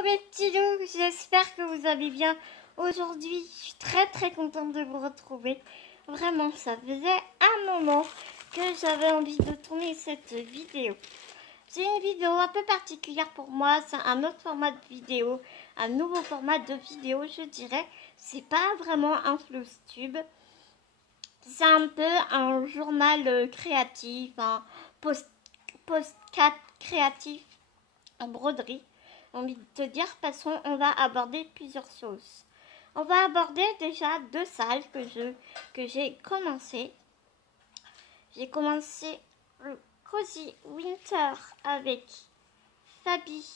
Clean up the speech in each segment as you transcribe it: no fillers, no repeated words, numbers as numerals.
Coucou mes petits loups, j'espère que vous allez bien. Aujourd'hui, je suis très contente de vous retrouver. Vraiment, ça faisait un moment que j'avais envie de tourner cette vidéo. C'est une vidéo un peu particulière pour moi, c'est un autre format de vidéo, un nouveau format de vidéo je dirais. C'est pas vraiment un flowstube, c'est un peu un journal créatif, un postcard créatif en broderie. J'ai envie de te dire parce qu'on va aborder plusieurs choses. On va aborder déjà deux salles que j'ai commencé. J'ai commencé le Cozy Winter avec Fabi.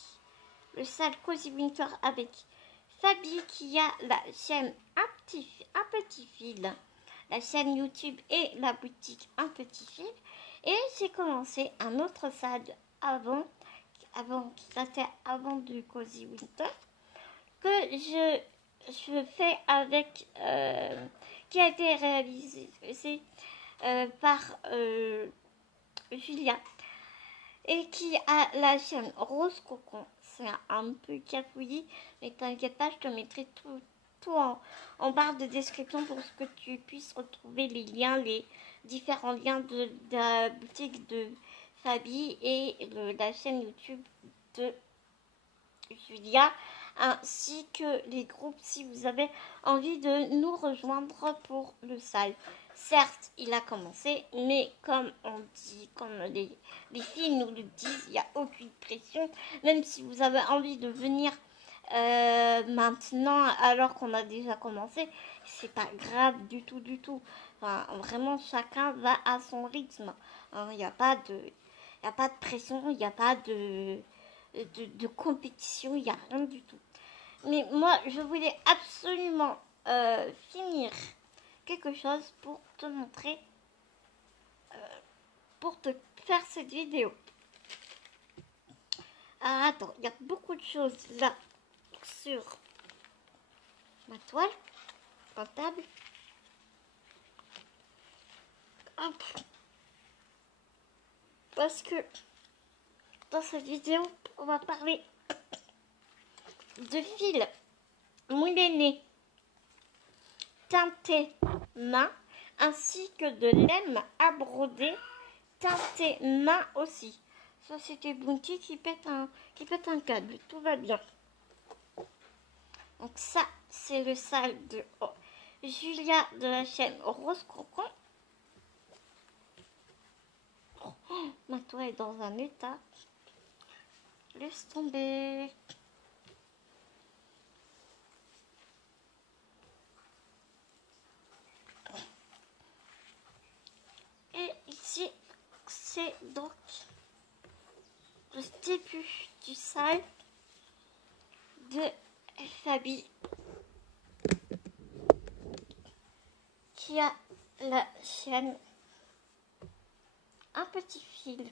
Le salle Cozy Winter avec Fabi qui a la chaîne Un Petit Fil. La chaîne YouTube et la boutique Un Petit Fil. Et j'ai commencé un autre salle avant du Cozy Winter que je fais avec qui a été réalisé par Julia et qui a la chaîne Rose Cocon. C'est un peu cafouillis, mais t'inquiète pas, je te mettrai tout en barre de description pour que tu puisses retrouver les liens, les différents liens de la boutique de Fabi et la chaîne YouTube de Julia, ainsi que les groupes si vous avez envie de nous rejoindre pour le salle. Certes, il a commencé, mais comme on dit, comme les filles nous le disent, il n'y a aucune pression. Même si vous avez envie de venir maintenant, alors qu'on a déjà commencé, c'est pas grave du tout. Enfin, vraiment, chacun va à son rythme. Il n'y a pas de pression, il n'y a pas de compétition, il n'y a rien du tout. Mais moi, je voulais absolument finir quelque chose pour te montrer, pour te faire cette vidéo. Alors attends, il y a beaucoup de choses là sur ma toile, ma table. Hop. Parce que dans cette vidéo, on va parler de fil mouliné teinté main, ainsi que de laine à broder teinté main aussi. Ça c'était Bounty qui pète un câble, tout va bien. Donc ça c'est le salle de Julia de la chaîne Rose Cocon. Ma toile est dans un état. Laisse tomber. Et ici, c'est donc le début du salle de Fabi qui a la chaîne Un Petit Fil.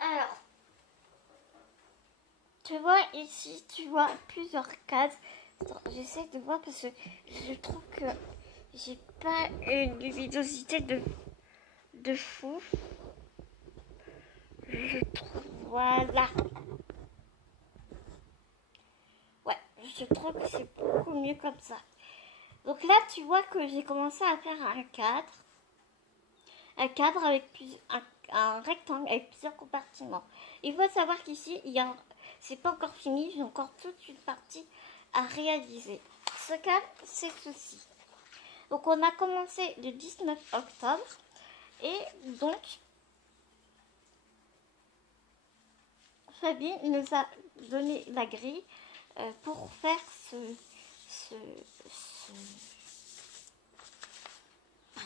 Alors, tu vois ici, tu vois plusieurs cases. J'essaie de voir parce que je trouve que j'ai pas une luminosité de fou. Je trouve, voilà. Ouais, je trouve que c'est beaucoup mieux comme ça. Donc là, tu vois que j'ai commencé à faire un cadre. Un cadre avec un rectangle avec plusieurs compartiments. Il faut savoir qu'ici, c'est pas encore fini, j'ai encore toute une partie à réaliser. Ce cadre, c'est ceci. Donc on a commencé le 19 octobre et donc Fabi nous a donné la grille pour faire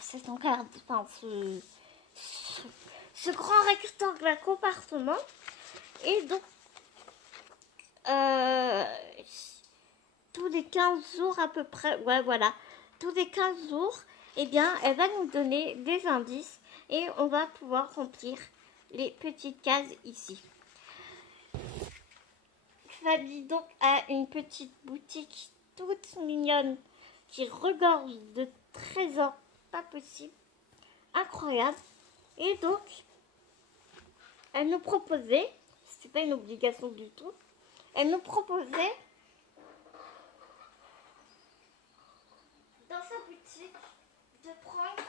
cet encadre, enfin ce grand rectangle à compartiment. Et donc tous les 15 jours à peu près, ouais voilà, tous les 15 jours, eh bien elle va nous donner des indices et on va pouvoir remplir les petites cases ici. Fabi donc a une petite boutique toute mignonne qui regorge de trésors pas possible, incroyable. Et donc, elle nous proposait, c'est pas une obligation du tout, elle nous proposait dans sa boutique de prendre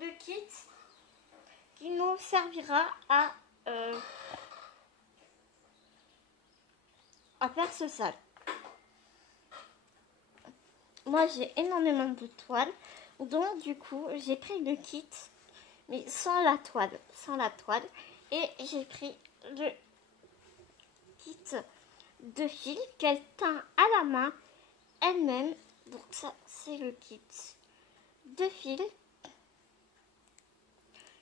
le kit qui nous servira à faire ce sac. Moi j'ai énormément de toiles, donc du coup j'ai pris le kit mais sans la toile, et j'ai pris le kit de fil qu'elle teint à la main elle-même. Donc ça c'est le kit de fil,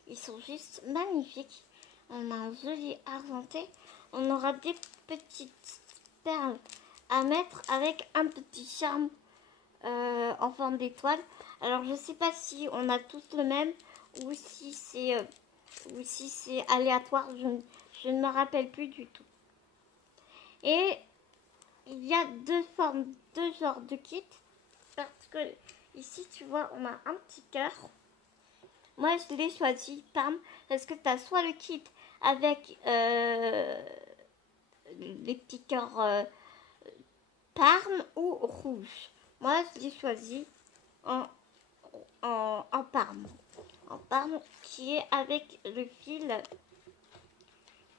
ils sont juste magnifiques. On a un joli argenté, on aura des petites perles à mettre avec un petit charme en forme d'étoile. Alors je sais pas si on a tous le même ou si c'est aléatoire, je ne me rappelle plus du tout. Et il y a deux genres de kits, parce que ici tu vois on a un petit cœur. Moi je l'ai choisi Parme parce que tu as soit le kit avec les petits cœurs Parme ou rouge. Moi je l'ai choisi en Parme. En Parme qui est avec le fil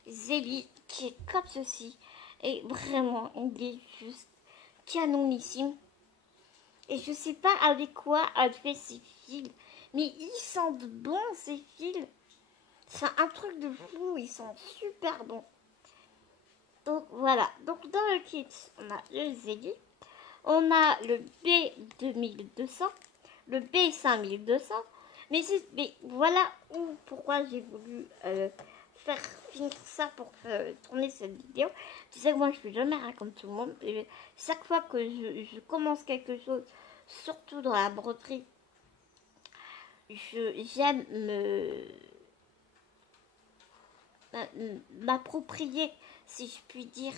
Zélie qui est comme ceci. Et vraiment il est juste canonissime. Et je sais pas avec quoi elle fait ces fils, mais ils sentent bon ces fils. C'est un truc de fou, ils sont super bons. Donc voilà, donc dans le kit, on a le Zélie, on a le B2200, le B5200, mais voilà pourquoi j'ai voulu faire finir ça pour tourner cette vidéo. Tu sais que moi je suis jamais rien comme tout le monde. Et chaque fois que je commence quelque chose, surtout dans la broderie, j'aime m'approprier, si je puis dire,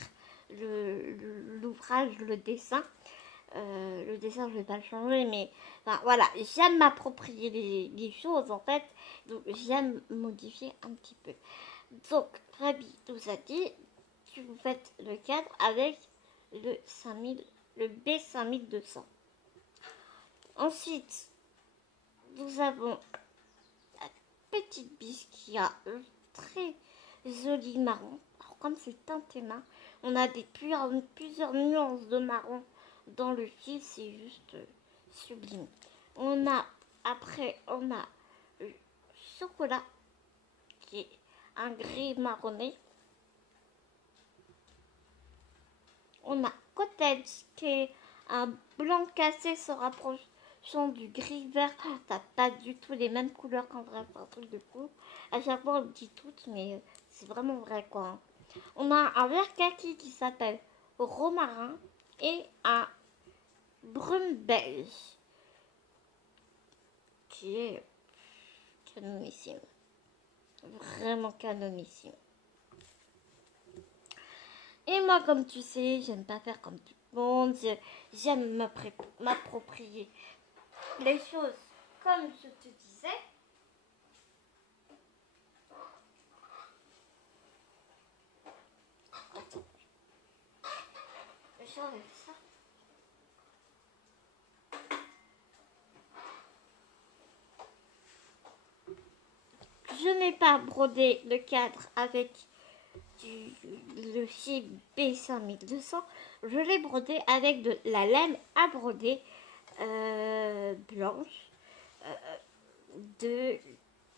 l'ouvrage, le dessin. Le dessin, je vais pas le changer, mais enfin, voilà, j'aime m'approprier les choses en fait, donc j'aime modifier un petit peu. Donc, Fabi nous a dit, tu vous faites le cadre avec le B5200. Ensuite, nous avons la petite biche qui a un très joli marron. Alors, comme c'est teinté main, on a plusieurs nuances de marron dans le fil, c'est juste sublime. Après, on a le chocolat qui est un gris marronné. On a cottage qui est un blanc cassé se rapprochant du gris vert. T'as pas du tout les mêmes couleurs qu'en vrai, c'est un truc de fou. À chaque fois on le dit toutes, mais c'est vraiment vrai quoi. On a un vert kaki qui s'appelle romarin et un brume beige qui est canonissime, vraiment canonissime. Et moi, comme tu sais, j'aime pas faire comme tout le monde, j'aime m'approprier les choses comme je te disais. Attends, j'enlève ça. Je n'ai pas brodé le cadre avec le fil B5200. Je l'ai brodé avec de la laine à broder blanche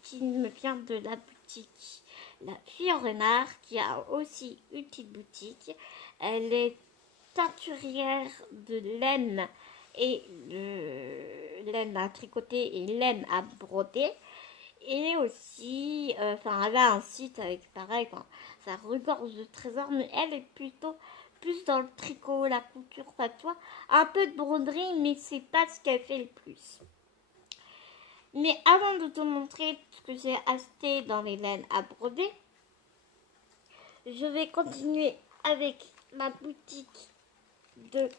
qui me vient de la boutique La Fille au Renard, qui a aussi une petite boutique. Elle est teinturière de laine et laine à tricoter et laine à broder. Et aussi, elle a un site avec pareil, ça regorge de trésors, mais elle est plutôt plus dans le tricot, la couture, tu vois, un peu de broderie, mais c'est pas ce qu'elle fait le plus. Mais avant de te montrer ce que j'ai acheté dans les laines à broder, je vais continuer avec ma boutique de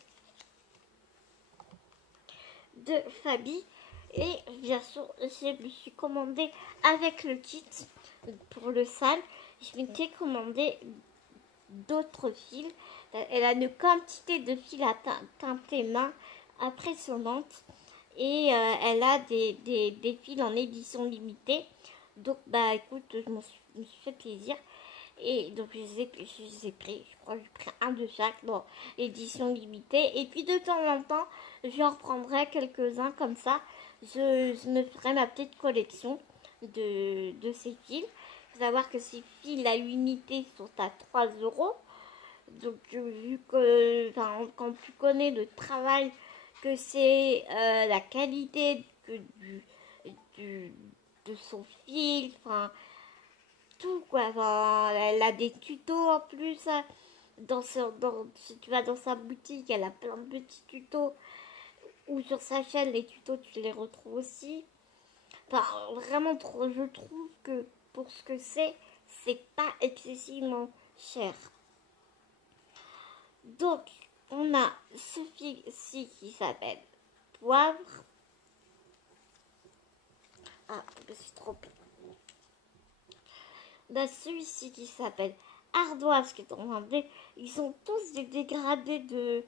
Fabi. Et bien sûr, je me suis commandé avec le kit pour le sale. Je m'étais commandé d'autres fils. Elle a une quantité de fils à teinter main impressionnante. Et elle a des fils en édition limitée. Donc, bah écoute, je me suis fait plaisir. Et donc, je les ai pris. Je crois que j'ai pris un de chaque dans l'édition limitée. Et puis, de temps en temps, j'en reprendrai quelques-uns comme ça. Je me ferai ma petite collection de ces fils. Il faut savoir que ces fils à l'unité sont à 3 €. Donc, vu que, quand tu connais le travail que c'est, la qualité de son fil, tout quoi. Elle a des tutos en plus. Si tu vas dans sa boutique, elle a plein de petits tutos. Ou sur sa chaîne, les tutos, tu les retrouves aussi. Vraiment trop. Je trouve que pour ce que c'est pas excessivement cher. Donc, on a ce fil-ci qui s'appelle Poivre. Ah, je suis trop pire. On a celui-ci qui s'appelle Ardoise, qui est en anglais. Ils sont tous des dégradés de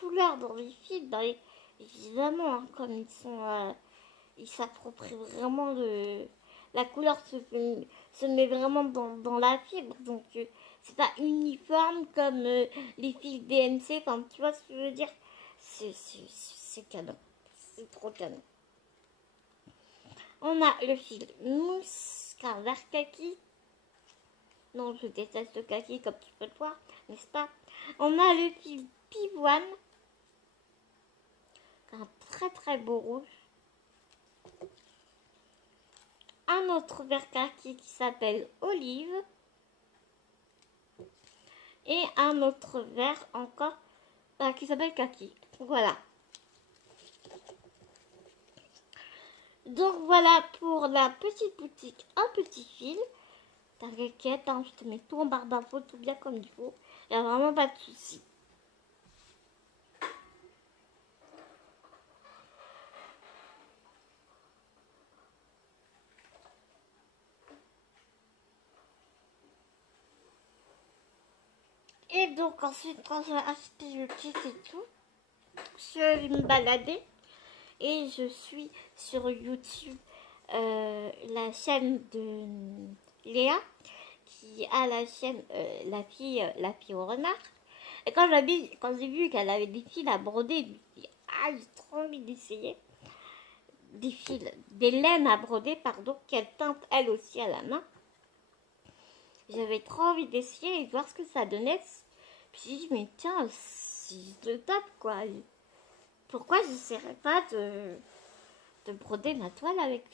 couleurs dans les fils. Évidemment, hein, comme ils sont... ils s'approprient vraiment la couleur se met vraiment dans la fibre. Donc, c'est pas uniforme comme les fils DNC. Enfin, tu vois ce que je veux dire? C'est canon. C'est trop canon. On a le fil Muscardar Kaki. Non, je déteste le kaki, comme tu peux le voir, n'est-ce pas? On a le fil Pivoine. Un très très beau rouge. Un autre vert kaki qui s'appelle Olive. Et un autre vert encore qui s'appelle Kaki. Voilà. Donc voilà pour la petite boutique un petit fil. T'inquiète, hein, je te mets tout en barre d'infos, tout bien comme il faut. Il n'y a vraiment pas de souci. Et donc ensuite, quand j'ai acheté le kit et tout, je vais me balader. Et je suis sur YouTube la chaîne de Léa, qui a la chaîne la fille au renard. Et quand j'ai vu qu'elle avait des fils à broder, je me suis dit, ah, j'ai trop envie d'essayer. Des laines à broder, pardon, qu'elle teinte elle aussi à la main. J'avais trop envie d'essayer et de voir ce que ça donnait. Puis j'ai dit, mais tiens, si je le tape, quoi. Pourquoi je n'essaierais pas de broder ma toile avec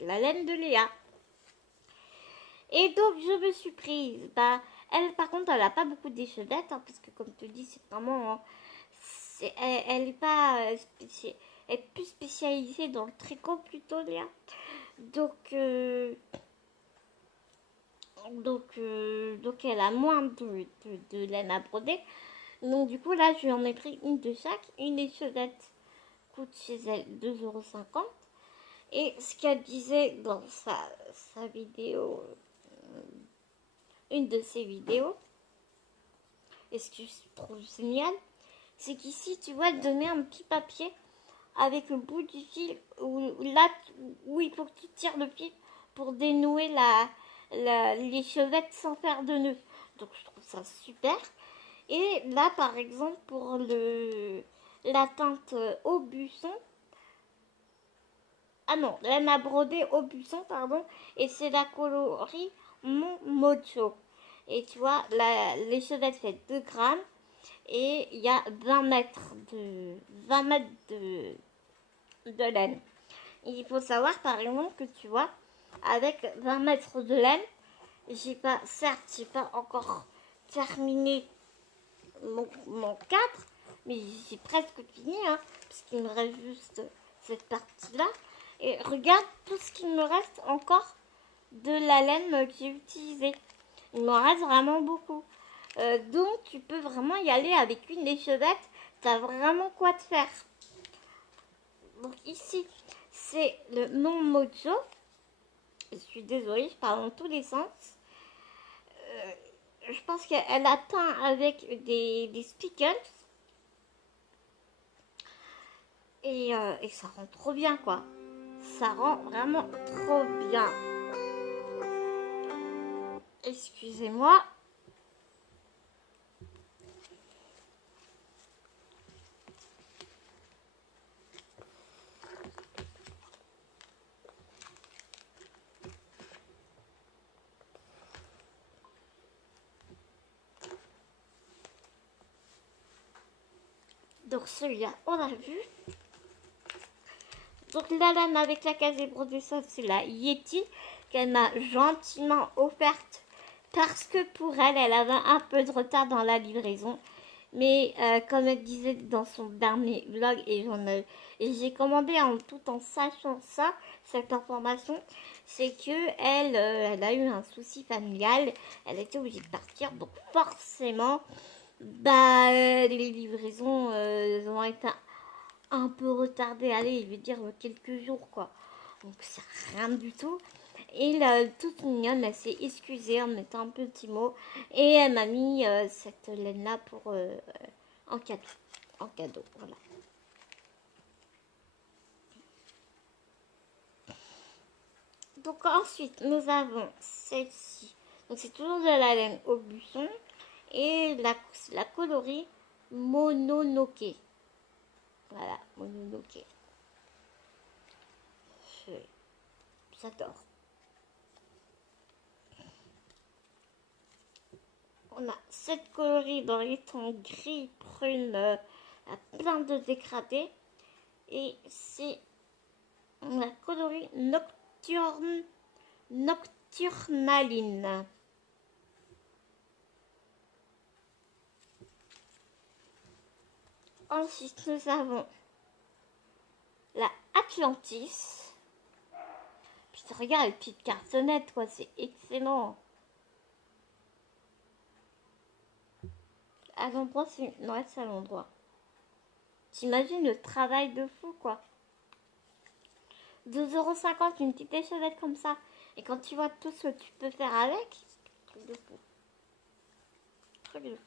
la laine de Léa? Et donc, je me suis prise. Elle, par contre, elle n'a pas beaucoup d'échevette, hein, parce que, comme tu dis, c'est vraiment... elle est pas... elle est plus spécialisée dans le tricot, plutôt, Léa. Donc, elle a moins de laine à broder. Donc, du coup, là, je lui en ai pris une de chaque. Une échevette coûte chez elle 2,50 €. Et ce qu'elle disait dans sa vidéo, une de ses vidéos, et ce que je trouve génial, c'est qu'ici, tu vois, elle donnait un petit papier avec le bout du fil où il faut que tu tires le fil pour dénouer l'échevette sans faire de nœud. Donc, je trouve ça super. Et là, par exemple, pour la teinte au buisson, ah non, laine à broder au buisson, pardon, et c'est la coloris Mon Mocho. Et tu vois, l'échevette fait 2 grammes et il y a 20 mètres de laine. Et il faut savoir, par exemple, que tu vois, avec 20 mètres de laine, certes, j'ai pas encore terminé mon 4, mais j'ai presque fini, hein, parce qu'il me reste juste cette partie-là. Et regarde tout ce qu'il me reste encore de la laine que j'ai utilisée. Il m'en reste vraiment beaucoup. Donc tu peux vraiment y aller avec une échevette. T'as vraiment quoi te faire. Donc ici, c'est le nom Mojo. Je suis désolée, je parle dans tous les sens. Je pense qu'elle a teint avec des speakers. Et ça rend trop bien, quoi. Ça rend vraiment trop bien. Excusez-moi. Donc celui-là, on l'a vu. Donc la lame avec laquelle j'ai brodé ça, c'est la Yeti qu'elle m'a gentiment offerte parce que pour elle, elle avait un peu de retard dans la livraison. Mais comme elle disait dans son dernier vlog, et j'ai commandé en tout en sachant ça, cette information, c'est que elle a eu un souci familial, elle était obligée de partir, donc forcément, les livraisons ont été un peu retardées, allez, je vais dire quelques jours, quoi. Donc c'est rien du tout. Et là, toute mignonne, elle s'est excusée en mettant un petit mot. Et elle m'a mis cette laine-là pour en cadeau. En cadeau, voilà. Donc ensuite, nous avons celle-ci. Donc c'est toujours de la laine au buisson. Et la coloris Mononoke. Voilà, Mononoke. J'adore. On a cette coloris dans les tons gris, prune, plein de dégradés. Et c'est la coloris nocturnaline. Ensuite, nous avons la Atlantis. Puis regarde les petites cartonnettes, quoi, c'est excellent. À l'endroit, c'est... Ouais, c'est à l'endroit. T'imagines le travail de fou, quoi. 2,50 € une petite échevette comme ça. Et quand tu vois tout ce que tu peux faire avec, truc de fou. Truc de fou.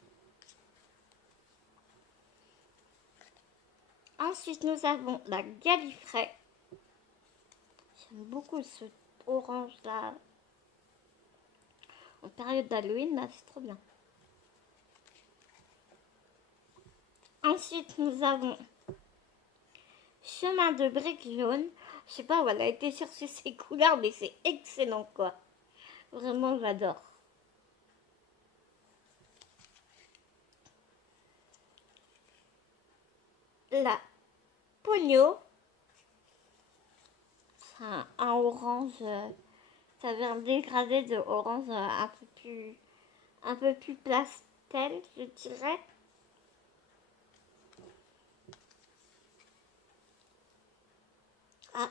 Ensuite, nous avons la Gallifrey. J'aime beaucoup ce orange là. En période d'Halloween, là, c'est trop bien. Ensuite, nous avons Chemin de briques jaune. Je sais pas où elle a été chercher ses couleurs, mais c'est excellent, quoi. Vraiment, j'adore. La Pogno. C'est un orange. Ça avait un dégradé de orange un peu plus pastel, je dirais. Ah,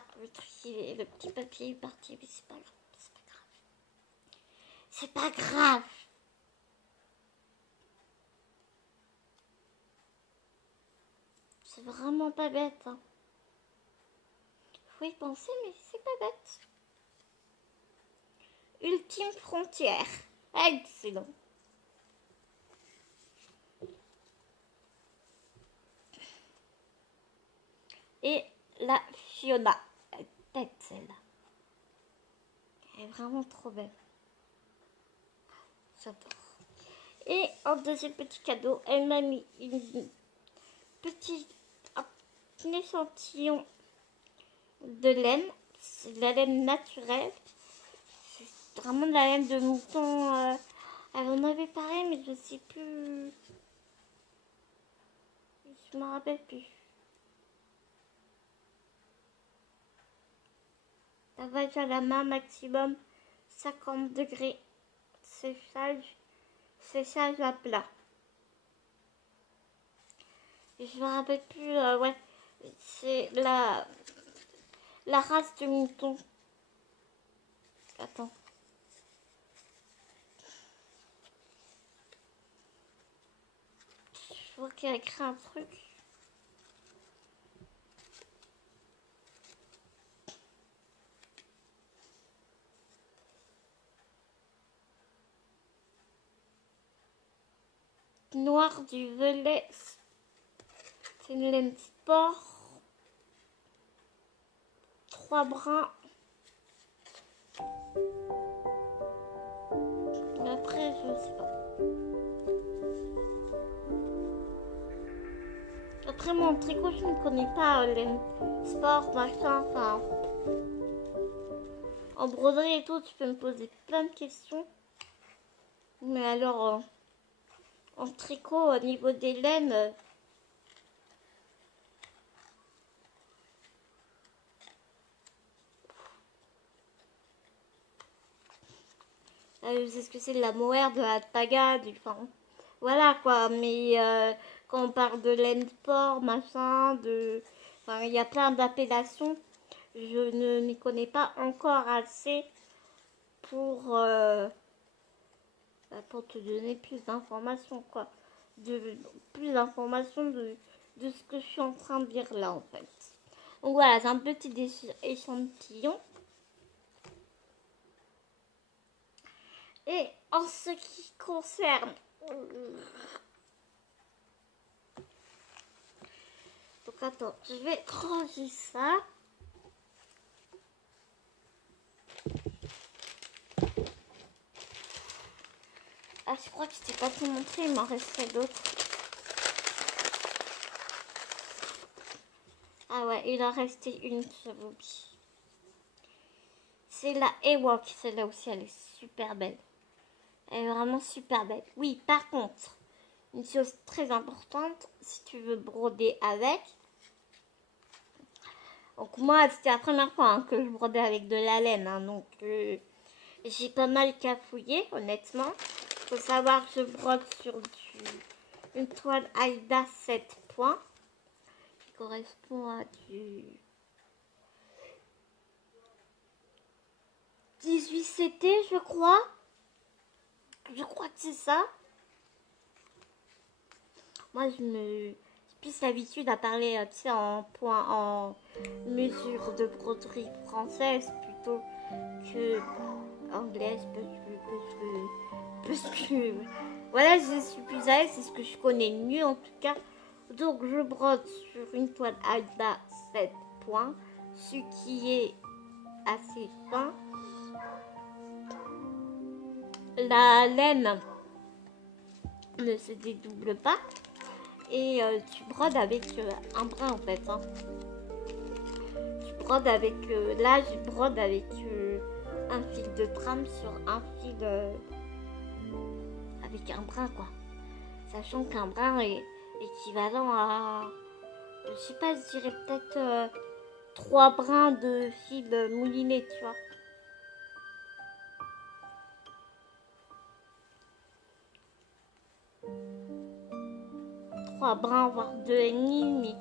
le petit papier est parti, mais c'est pas grave, c'est pas grave. C'est pas grave. C'est vraiment pas bête. Hein. Faut y penser, mais c'est pas bête. Ultime frontière. Excellent. Et la Fiona. Elle est bête celle-là. Elle est vraiment trop belle. J'adore. Et en deuxième petit cadeau, elle m'a mis un échantillon de laine. C'est de la laine naturelle. C'est vraiment de la laine de mouton. Elle en avait parlé, mais je sais plus. Je me rappelle plus. Lavage à la main maximum 50 degrés. Séchage à plat. Je me rappelle plus. Ouais, c'est la race de mouton. Attends. qu'il a écrit un truc. Noir du Velay. C'est une laine sport. 3 brins. Après, je sais pas. Après, mon tricot, je ne connais pas laine sport, machin, enfin. En broderie et tout, tu peux me poser plein de questions. Mais alors, en tricot, au niveau des laines, c'est ce que c'est de la mohair, de la taga, enfin, voilà quoi. Mais quand on parle de laine sport, machin, enfin, il y a plein d'appellations. Je ne m'y connais pas encore assez pour te donner plus d'informations, quoi. Plus d'informations de ce que je suis en train de dire là, en fait. Donc voilà, c'est un petit échantillon. Et en ce qui concerne... Donc attends, je vais ranger ça. Ah, je crois que je t'ai pas tout montré, il m'en restait d'autres. Ah ouais, il en restait une, j'avais oublié. C'est la Ewok, celle-là aussi, elle est super belle. Elle est vraiment super belle. Oui, par contre, une chose très importante, si tu veux broder avec. Donc moi, c'était la première fois que je brodais avec de la laine. Donc j'ai pas mal cafouillé, honnêtement. Il faut savoir que je brode sur une toile Aïda 7 points. Qui correspond à du 18 CT, je crois. Je crois que c'est ça. Moi, j'ai plus l'habitude à parler, tu sais, en mesure de broderie française plutôt que anglaise, parce que voilà, je suis plus à l'aise, c'est ce que je connais mieux en tout cas. Donc, je brode sur une toile Aïda 7 points, ce qui est assez fin. La laine ne se dédouble pas et tu brodes avec un brin en fait. Tu brodes avec, là je brode avec un fil de trame sur un fil avec un brin quoi. Sachant qu'un brin est équivalent à, je sais pas, je dirais peut-être 3 brins de fil mouliné, tu vois. Brins, voire 2,5, mais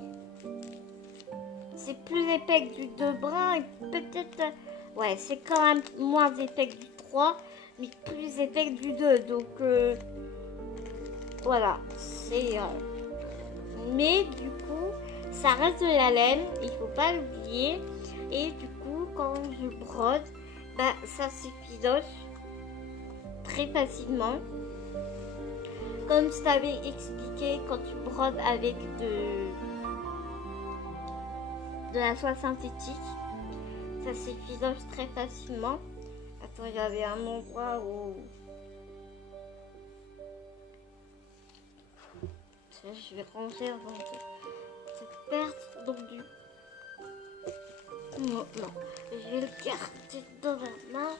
c'est plus épais que du 2 brins et peut-être, ouais, c'est quand même moins épais que du 3, mais plus épais que du 2, donc voilà, c'est mais du coup, ça reste de la laine, il faut pas l'oublier, et du coup, quand je brode, bah, ça s'effiloche très facilement. Comme je t'avais expliqué, quand tu brodes avec de la soie synthétique, ça s'effiloche très facilement. Attends, il y avait un endroit où... Je vais ranger avant de perdre. Donc du... Non, je vais le garder dans ma main.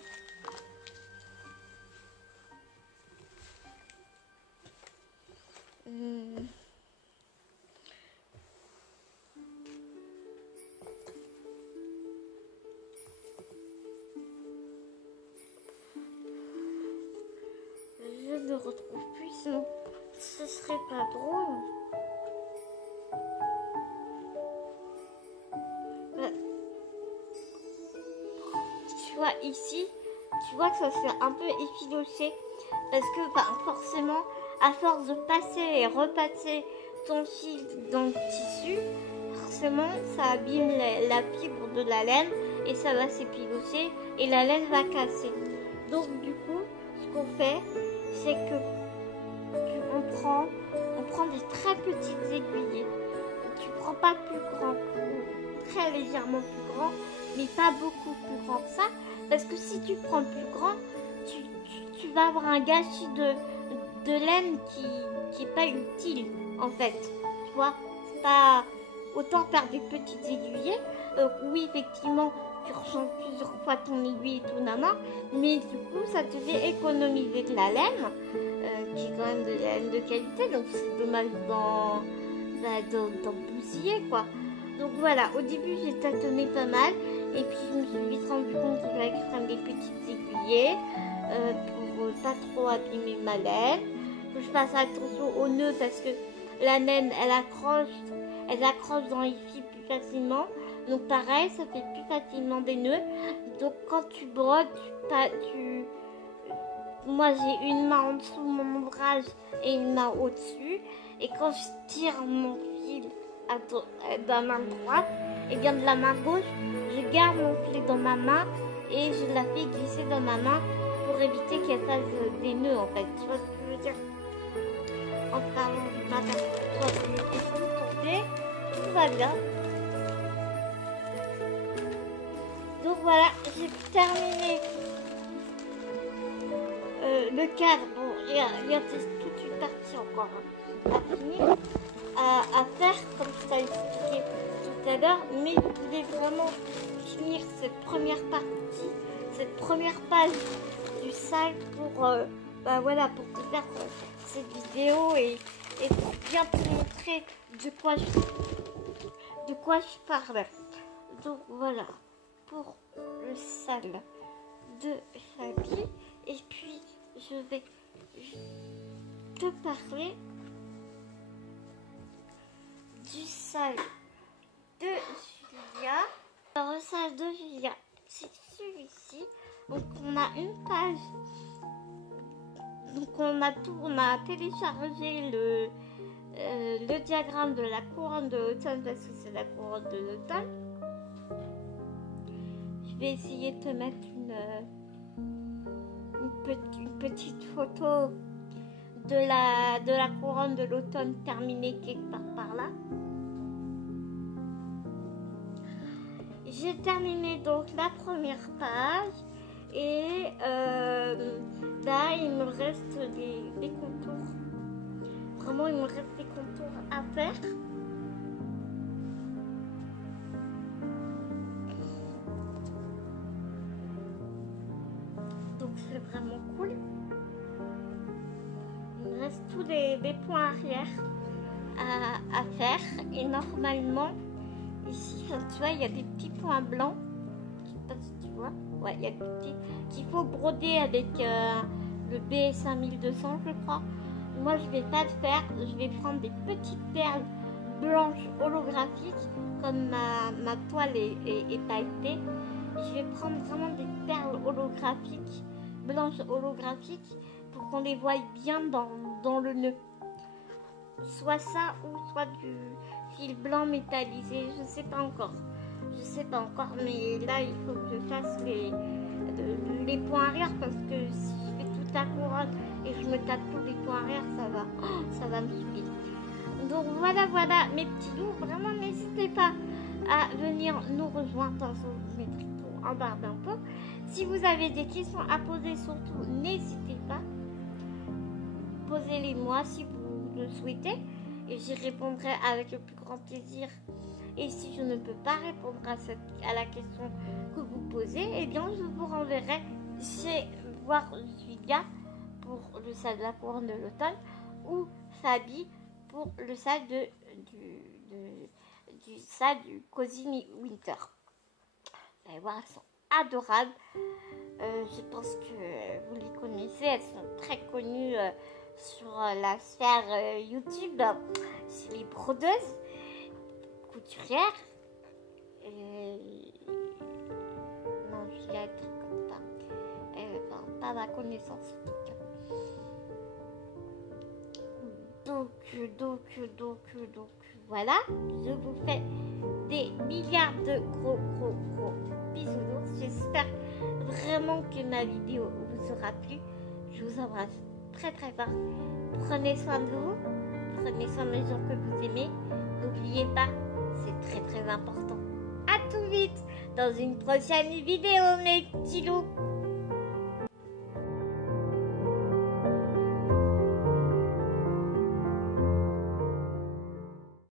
Je ne retrouve plus, sinon ce serait pas drôle. Tu vois ici, tu vois que ça s'est un peu effiloché parce que forcément, à force de passer et repasser ton fil dans le tissu, forcément ça abîme la fibre de la laine et ça va s'épilocher et la laine va casser. Donc du coup, ce qu'on fait, c'est que on prend des très petites aiguilles. Tu prends pas plus grand, très légèrement plus grand, mais pas beaucoup plus grand que ça, parce que si tu prends plus grand, tu vas avoir un gâchis de laine qui est pas utile en fait. Tu vois, c'est pas autant faire des petites aiguillées. Oui, effectivement, tu rechanges plusieurs fois ton aiguille et ton amas, mais du coup, ça te fait économiser de la laine, qui est quand même de la laine de qualité, donc c'est dommage d'en bousiller quoi. Donc voilà, au début j'ai tâtonné pas mal et puis je me suis vite rendu compte qu'il fallait que je prenne des petites aiguillées pour pas trop abîmer ma laine, que je fasse attention aux nœuds parce que la laine elle accroche dans les fils plus facilement, donc pareil ça fait plus facilement des nœuds. Donc quand tu brodes, moi j'ai une main en dessous de mon ombrage et une main au-dessus, et quand je tire mon fil de la main droite et bien de la main gauche, je garde mon fil dans ma main et je la fais glisser dans ma main pour éviter qu'elle fasse des nœuds en fait. Tu vois ce que je veux dire? En parlant de ma personne, tourner, tout va bien. Donc voilà, j'ai terminé le cadre. Bon, il y a toute une partie encore à finir, à faire, comme je t'ai expliqué tout à l'heure, mais je voulais vraiment finir cette première partie, cette première page du sac pour, voilà, pour te faire cette vidéo et pour bien te montrer de quoi je parle. Donc voilà, pour le sac de Fabi, et puis je vais te parler du sac de Julia. Alors, le sac de Julia, c'est celui-ci. Donc, on a une page. Donc, on a téléchargé le diagramme de la couronne de l'automne parce que c'est la couronne de l'automne. Je vais essayer de te mettre une petite photo de la couronne de l'automne terminée quelque part par là. J'ai terminé donc la première page et là il me reste des contours. Vraiment il me reste des contours à faire. Donc c'est vraiment cool. Il me reste tous les points arrière à faire et normalement ici, tu vois, il y a des petits points blancs. Je sais pas si tu vois. Ouais, il y a des petits qu'il faut broder avec le B5200, je crois. Moi, je vais pas le faire. Je vais prendre des petites perles blanches holographiques, comme ma toile est pailletée. Je vais prendre vraiment des perles holographiques, blanches holographiques, pour qu'on les voie bien dans le nœud. Soit ça ou soit du fil blanc métallisé, je sais pas encore, mais là il faut que je fasse les points arrière parce que si je fais toute la couronne et je me tape tous les points arrière, ça va me subir. Donc voilà mes petits loups, vraiment n'hésitez pas à venir nous rejoindre, dans je mettrai tout en barre d'infos. Si vous avez des questions à poser, surtout n'hésitez pas, posez-les moi si vous le souhaitez et j'y répondrai avec le plus grand plaisir. Et si je ne peux pas répondre à la question que vous posez, eh bien je vous renverrai chez voir Julia pour le sac de la couronne de l'automne ou Fabi pour le sac du sac du Cozy Winter. Vous allez voir, elles sont adorables. Je pense que vous les connaissez, elles sont très connues sur la sphère YouTube. C'est les brodeuses, couturières. Non, je vais être comme ça. Enfin, pas à ma connaissance en tout cas. voilà, je vous fais des milliards de gros bisounours. J'espère vraiment que ma vidéo vous aura plu. Je vous embrasse très fort. Prenez soin de vous, prenez soin des gens que vous aimez. N'oubliez pas, c'est très important. À tout vite dans une prochaine vidéo, mes petits loups.